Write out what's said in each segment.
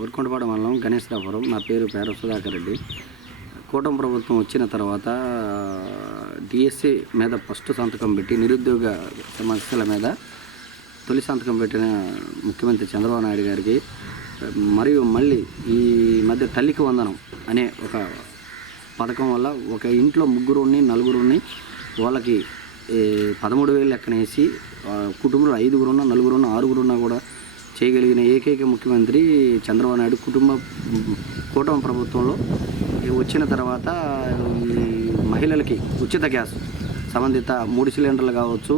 ఊరుకొండపాడు మండలం గణేశ్వరాపురం. నా పేరు పేర సుధాకర్ రెడ్డి. కూటమి ప్రభుత్వం వచ్చిన తర్వాత డిఎస్సి మీద ఫస్ట్ సంతకం పెట్టి నిరుద్యోగ సమస్యల మీద తొలి సంతకం పెట్టిన ముఖ్యమంత్రి చంద్రబాబు నాయుడు గారికి మరియు మళ్ళీ ఈ మధ్య తల్లికి వందనం అనే ఒక పథకం వల్ల ఒక ఇంట్లో ముగ్గురుని నలుగురుని వాళ్ళకి పదమూడు వేలు లెక్కనేసి కుటుంబంలో ఐదుగురున్న నలుగురున్న ఆరుగురున్నా కూడా చేయగలిగిన ఏకైక ముఖ్యమంత్రి చంద్రబాబు నాయుడు కుటుంబ కూటమి ప్రభుత్వంలో. వచ్చిన తర్వాత ఈ మహిళలకి ఉచిత గ్యాస్ సంబంధిత మూడు సిలిండర్లు కావచ్చు.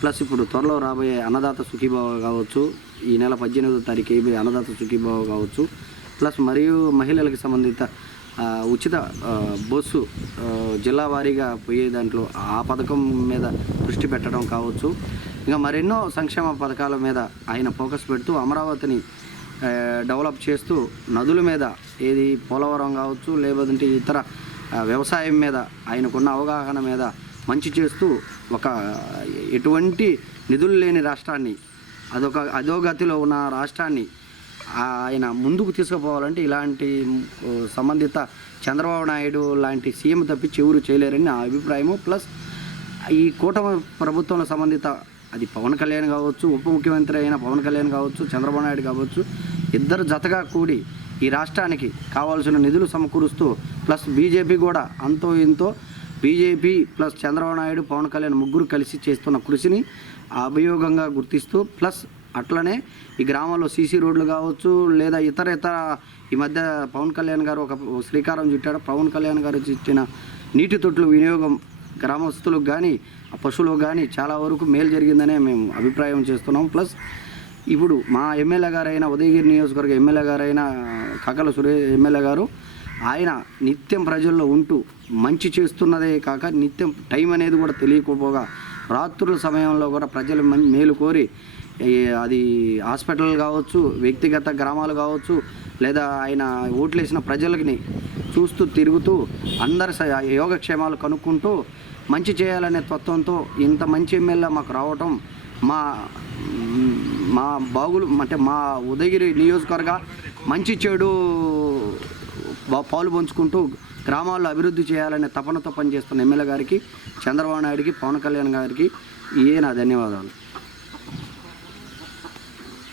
ప్లస్ ఇప్పుడు త్వరలో రాబోయే అన్నదాత సుఖీభావ కావచ్చు. ఈ నెల పద్దెనిమిదో తారీఖు ఏబీ అన్నదాత సుఖీభావ కావచ్చు. ప్లస్ మరియు మహిళలకు సంబంధిత ఉచిత బస్సు జిల్లా వారీగా పోయే దాంట్లో ఆ పథకం మీద దృష్టి పెట్టడం కావచ్చు. ఇంకా మరెన్నో సంక్షేమ పథకాల మీద ఆయన ఫోకస్ పెడుతూ అమరావతిని డెవలప్ చేస్తూ నదుల మీద ఏది పోలవరం కావచ్చు లేదంటే ఇతర వ్యవసాయం మీద ఆయనకున్న అవగాహన మీద మంచి చేస్తూ ఒక ఎటువంటి నిధులు లేని రాష్ట్రాన్ని అదొక అధోగతిలో ఉన్న రాష్ట్రాన్ని ఆయన ముందుకు తీసుకుపోవాలంటే ఇలాంటి సంబంధిత చంద్రబాబు నాయుడు లాంటి సీఎం తప్పించి ఎవరు చేయలేరని నా అభిప్రాయము. ప్లస్ ఈ కూటమి ప్రభుత్వంలో సంబంధిత అది పవన్ కళ్యాణ్ కావచ్చు ఉప ముఖ్యమంత్రి అయిన పవన్ కళ్యాణ్ కావచ్చు చంద్రబాబు నాయుడు కావచ్చు ఇద్దరు జతగా కూడి ఈ రాష్ట్రానికి కావాల్సిన నిధులు సమకూరుస్తూ ప్లస్ బీజేపీ కూడా అంతో ఇంతో బీజేపీ ప్లస్ చంద్రబాబు నాయుడు పవన్ కళ్యాణ్ ముగ్గురు కలిసి చేస్తున్న కృషిని అభియోగంగా గుర్తిస్తూ ప్లస్ అట్లనే ఈ గ్రామంలో సీసీ రోడ్లు కావచ్చు లేదా ఇతర ఇతర ఈ మధ్య పవన్ కళ్యాణ్ గారు ఒక శ్రీకారం చుట్టాడు. పవన్ కళ్యాణ్ గారు ఇచ్చిన నీటి తొట్లు వినియోగం గ్రామస్తులకు కానీ ఆ పశువులకు కానీ చాలా వరకు మేలు జరిగిందనే మేము అభిప్రాయం చేస్తున్నాం. ప్లస్ ఇప్పుడు మా ఎమ్మెల్యే గారైన ఉదయగిరి నియోజకవర్గ ఎమ్మెల్యే గారైన కాకల సురే ఎమ్మెల్యే గారు ఆయన నిత్యం ప్రజల్లో ఉంటూ మంచి చేస్తున్నదే కాక నిత్యం టైం అనేది కూడా తెలియకపోగా రాత్రుల సమయంలో కూడా ప్రజలు మేలు కోరి అది హాస్పిటల్ కావచ్చు వ్యక్తిగత గ్రామాలు కావచ్చు లేదా ఆయన ఓట్లేసిన ప్రజలకి చూస్తూ తిరుగుతూ అందరి స- యోగక్షేమాలు కనుక్కుంటూ మంచి చేయాలనే తత్వంతో ఇంత మంచి ఎమ్మెల్యే మాకు రావటం మా మా బాగులు అంటే మా ఉదయగిరి నియోజకవర్గ మంచి చెడు పాలు పంచుకుంటూ గ్రామాల్లో అభివృద్ధి చేయాలనే తపనతో పనిచేస్తున్న ఎమ్మెల్యే గారికి చంద్రబాబు నాయుడికి పవన్ కళ్యాణ్ గారికి ఇయే నా ధన్యవాదాలు.